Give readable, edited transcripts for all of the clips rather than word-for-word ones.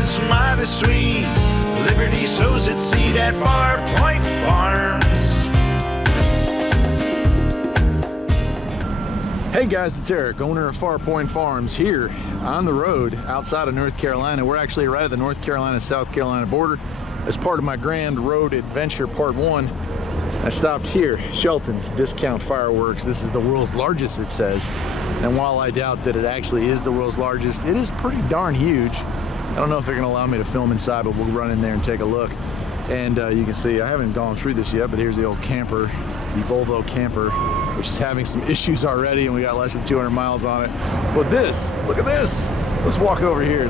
is mighty sweet. Liberty sows its seed at Farpoint Farms. Hey guys, it's Eric, owner of Farpoint Farms, here on the road outside of North Carolina. We're actually right at the North Carolina-South Carolina border. As part of my Grand Road Adventure Part 1, I stopped here, Shelton's Discount Fireworks. This is the world's largest, it says. And while I doubt that it actually is the world's largest, it is pretty darn huge. I don't know if they're gonna allow me to film inside, but we'll run in there and take a look. And you can see, I haven't gone through this yet, but here's the old camper, the Volvo camper, which is having some issues already, and we got less than 200 miles on it. But this, look at this. Let's walk over here.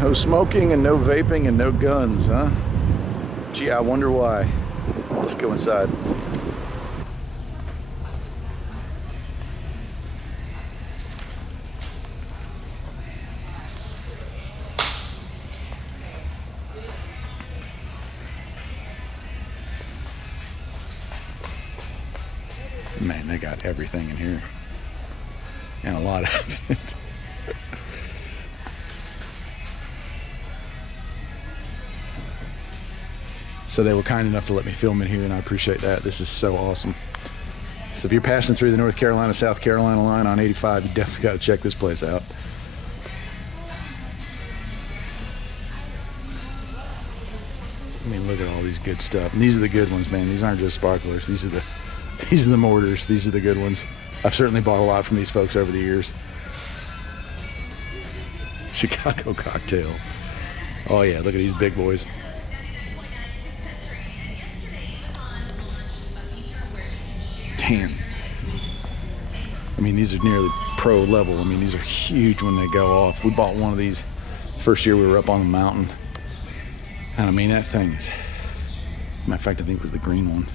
No smoking and no vaping and no guns, huh? Gee, I wonder why. Let's go inside. Man, they got everything in here. And a lot of it. So they were kind enough to let me film in here, and I appreciate that. This is so awesome. So if you're passing through the North Carolina, South Carolina line on 85, you definitely got to check this place out. I mean, look at all these good stuff. And these are the good ones, man. These aren't just sparklers. These are the mortars. These are the good ones. I've certainly bought a lot from these folks over the years. Chicago cocktail. Oh yeah, look at these big boys. Damn. I mean, these are nearly pro level. I mean, these are huge when they go off. We bought one of these first year we were up on the mountain. And I mean, that thing is, matter of fact, I think it was the green one.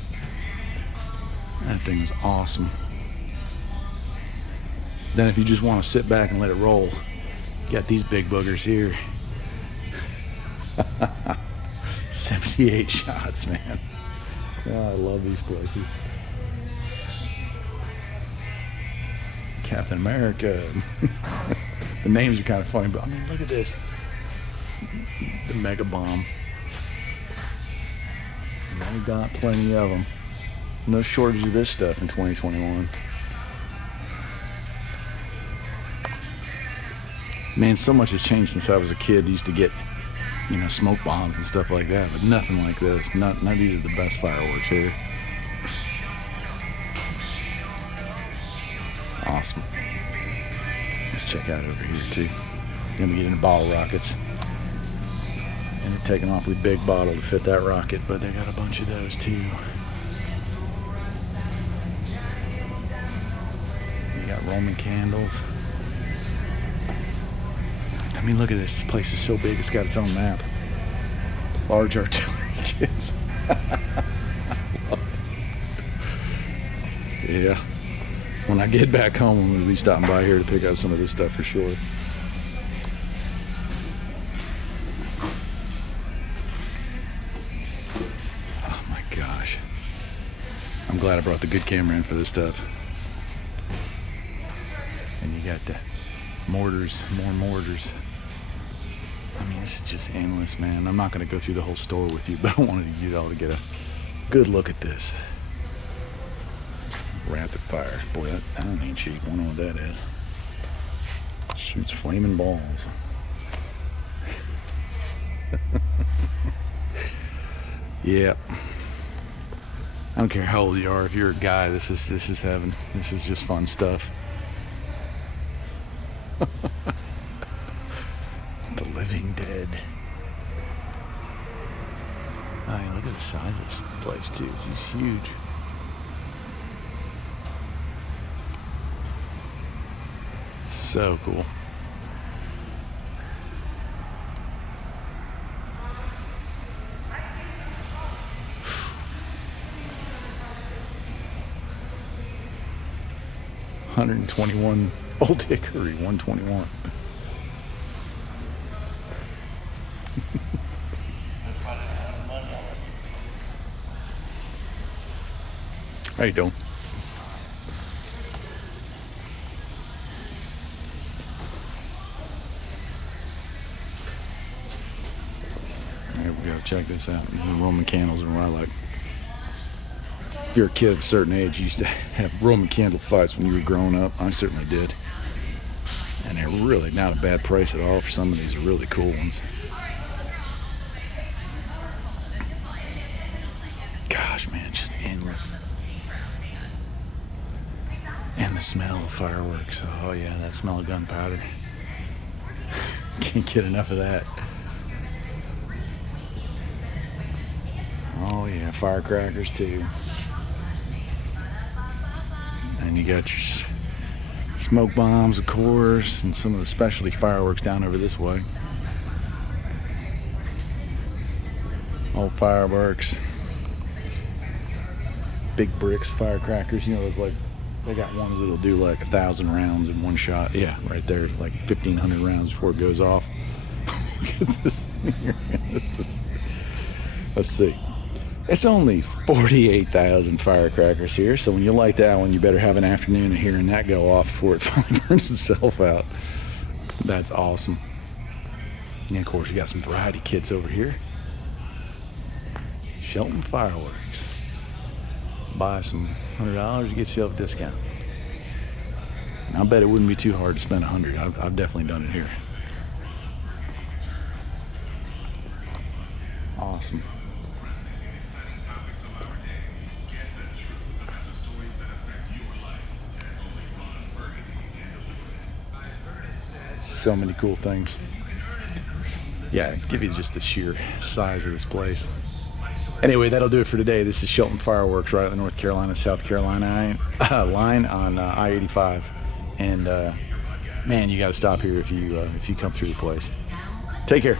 That thing is awesome. Then if you just want to sit back and let it roll, you got these big boogers here. 78 shots, man. Oh, I love these places. Captain America. The names are kind of funny, but I mean, look at this. The mega bomb. And we got plenty of them. No shortage of this stuff in 2021. Man, so much has changed since I was a kid. I used to get, you know, smoke bombs and stuff like that, but nothing like this. None of these are the best fireworks here. Awesome. Let's check out over here too. Then we get into bottle rockets. And they're taking off with a big bottle to fit that rocket, but they got a bunch of those too. You got Roman candles. I mean, look at this. This place is so big, it's got its own map. Large artillery kits. Yeah. When I get back home, I'm going to be stopping by here to pick up some of this stuff for sure. Oh my gosh. I'm glad I brought the good camera in for this stuff. And you got the mortars, more mortars. I mean, this is just endless, man. I'm not going to go through the whole store with you, but I wanted you all to get a good look at this. Rapid fire. Boy, that ain't cheap. I don't know what that is. Shoots flaming balls. Yeah. I don't care how old you are. If you're a guy, this is heaven. This is just fun stuff. The Living Dead. I mean, look at the size of this place too. It's huge. So cool. $121 Old Hickory 121. How you doing? check this out. The Roman candles are what I like. If you're a kid of a certain age, you used to have Roman candle fights when you were growing up. I certainly did. And they're really not a bad price at all for some of these really cool ones. Gosh, man, just endless. And the smell of fireworks. Oh yeah, that smell of gunpowder. Can't get enough of that. Oh yeah, firecrackers too. And you got your smoke bombs, of course, and some of the specialty fireworks down over this way. Old fireworks. Big bricks, firecrackers, you know, those like, they got ones that'll do like 1,000 rounds in one shot. Yeah, right there, like 1,500 rounds before it goes off. Look at this here. Let's see. It's only 48,000 firecrackers here, so when you light that one, you better have an afternoon of hearing that go off before it finally burns itself out. That's awesome. And of course, you got some variety kits over here. Shelton Fireworks. Buy some $100, you get yourself a discount. And I bet it wouldn't be too hard to spend $100. I've definitely done it here. Awesome. So many cool things. Yeah, give you just the sheer size of this place. Anyway, that'll do it for today. This is Shelton Fireworks right at the North Carolina, South Carolina line on I-85. And man, you got to stop here if you come through the place. Take care.